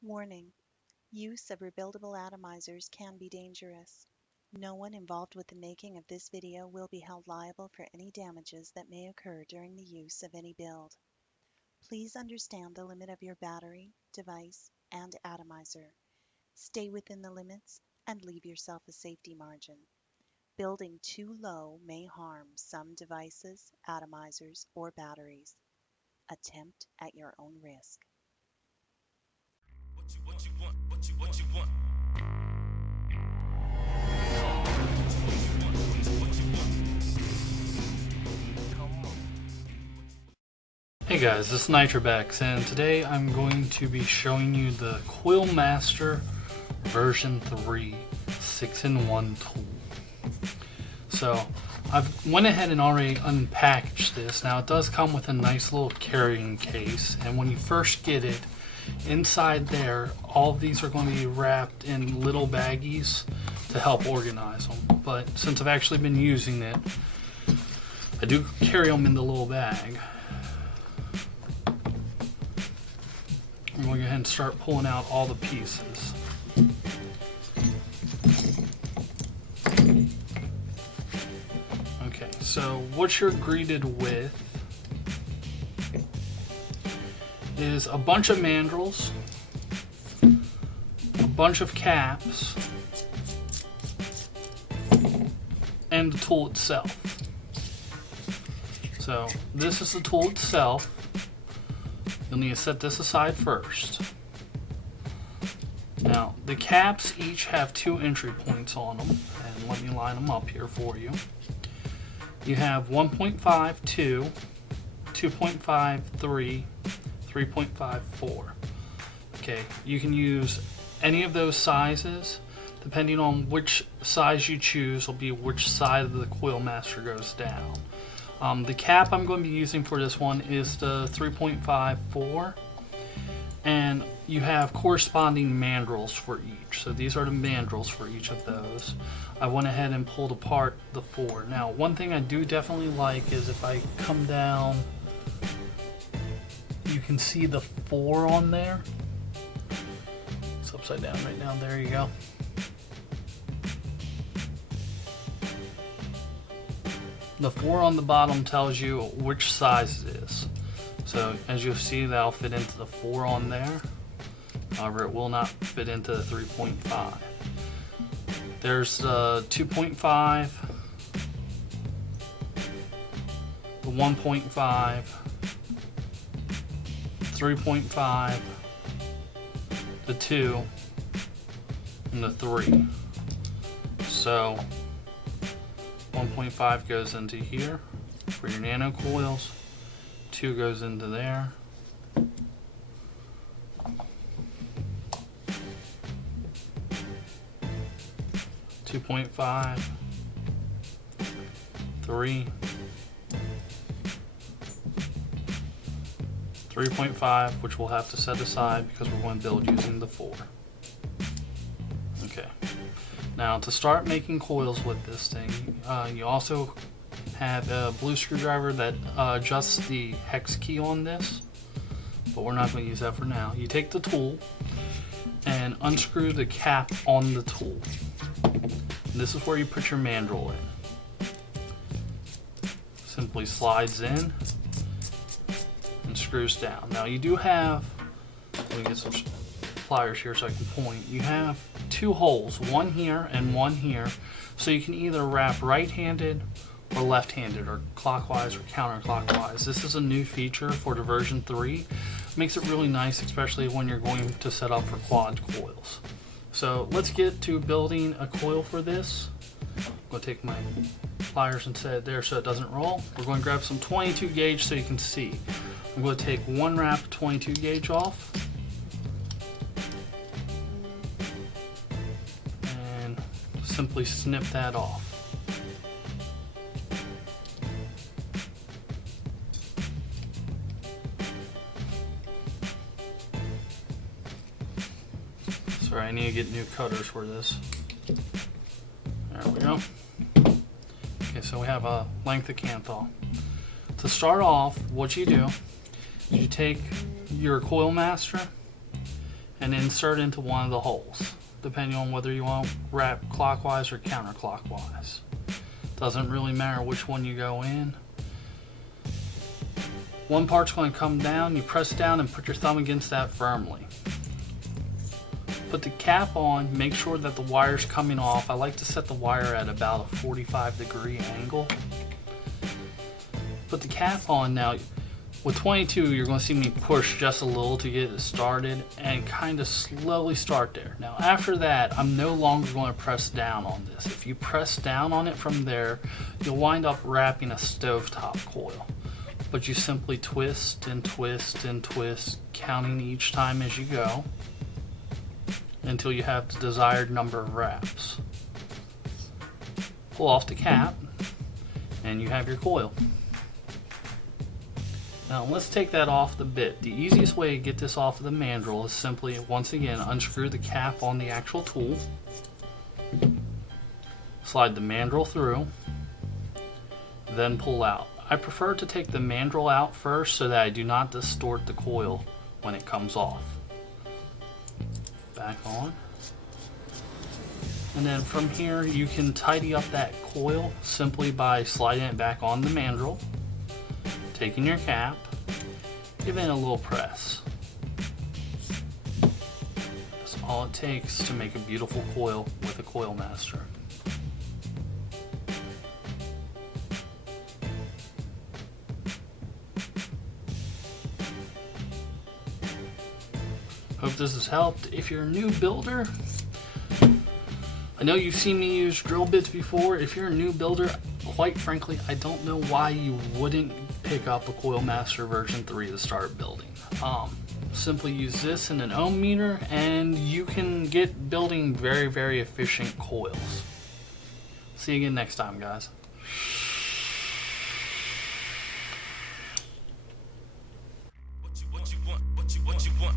Warning: use of rebuildable atomizers can be dangerous. No one involved with the making of this video will be held liable for any damages that may occur during the use of any build. Please understand the limit of your battery, device, and atomizer. Stay within the limits and leave yourself a safety margin. Building too low may harm some devices, atomizers, or batteries. Attempt at your own risk. Hey guys, this is NitroBex, and today I'm going to be showing you the Coil Master version 3 6-in-1 tool. So I've went ahead and already unpackaged this. Now it does come with a nice little carrying case, and when you first get it, inside there all of these are going to be wrapped in little baggies to help organize them. But since I've actually been using it, I do carry them in the little bag. I'm going to go ahead and start pulling out all the pieces. Okay, so what you're greeted with is a bunch of mandrels, a bunch of caps, and the tool itself. So this is the tool itself. You'll need to set this aside first. Now, the caps each have 2 entry points on them, and let me line them up here for you. You have 1.5, 2, 2.5, 3, 3.5, 4. Okay, you can use any of those sizes. Depending on which size you choose will be which side of the Coil Master goes down. The cap I'm going to be using for this one is the 3.54, and you have corresponding mandrels for each. So these are the mandrels for each of those. I went ahead and pulled apart the 4. Now, one thing I do definitely like is if I come down, you can see the 4 on there. It's upside down right now. There you go. The 4 on the bottom tells you which size it is. So as you'll see, that'll fit into the 4 on there. However, it will not fit into the 3.5. There's the 2.5, the 1.5, 3.5, the 2, and the 3. So 1.5 goes into here for your nano coils, 2 goes into there, 2.5, 3, 3.5, which we'll have to set aside because we're going to build using the 4. Okay. Now, to start making coils with this thing, you also have a blue screwdriver that adjusts the hex key on this, but we're not going to use that for now. You take the tool and unscrew the cap on the tool. And this is where you put your mandrel in. Simply slides in and screws down. Now, you do have, let me get some pliers here so I can point. You have 2 holes, one here and one here, so you can either wrap right-handed or left-handed, or clockwise or counterclockwise. This is a new feature for the version 3. Makes it really nice, especially when you're going to set up for quad coils. So let's get to building a coil for this. I'm going to take my pliers and set it there so it doesn't roll. We're going to grab some 22 gauge so you can see. I'm going to take one wrap 22 gauge off. Simply snip that off. Sorry, I need to get new cutters for this. There we go. Okay, so we have a length of Canthal. To start off, what you do is you take your Coil Master and insert into one of the holes, depending on whether you want to wrap clockwise or counterclockwise. Doesn't really matter which one you go in. One part's going to come down, you press down and put your thumb against that firmly. Put the cap on, make sure that the wire's coming off. I like to set the wire at about a 45-degree angle. Put the cap on. Now, with 22, you're going to see me push just a little to get it started and kind of slowly start there. Now, after that, I'm no longer going to press down on this. If you press down on it from there, you'll wind up wrapping a stovetop coil. But you simply twist and twist and twist, counting each time as you go, until you have the desired number of wraps. Pull off the cap, and you have your coil. Now let's take that off the bit. The easiest way to get this off of the mandrel is simply, once again, unscrew the cap on the actual tool, slide the mandrel through, then pull out. I prefer to take the mandrel out first so that I do not distort the coil when it comes off. Back on. And then from here you can tidy up that coil simply by sliding it back on the mandrel, taking your cap, giving it a little press. That's all it takes to make a beautiful coil with a Coil Master. Hope this has helped. If you're a new builder, I know you've seen me use drill bits before. If you're a new builder, quite frankly, I don't know why you wouldn't pick up a Coil Master version 3 to start building. Simply use this and an ohm meter and you can get building very, very efficient coils. See you again next time, guys. What you want?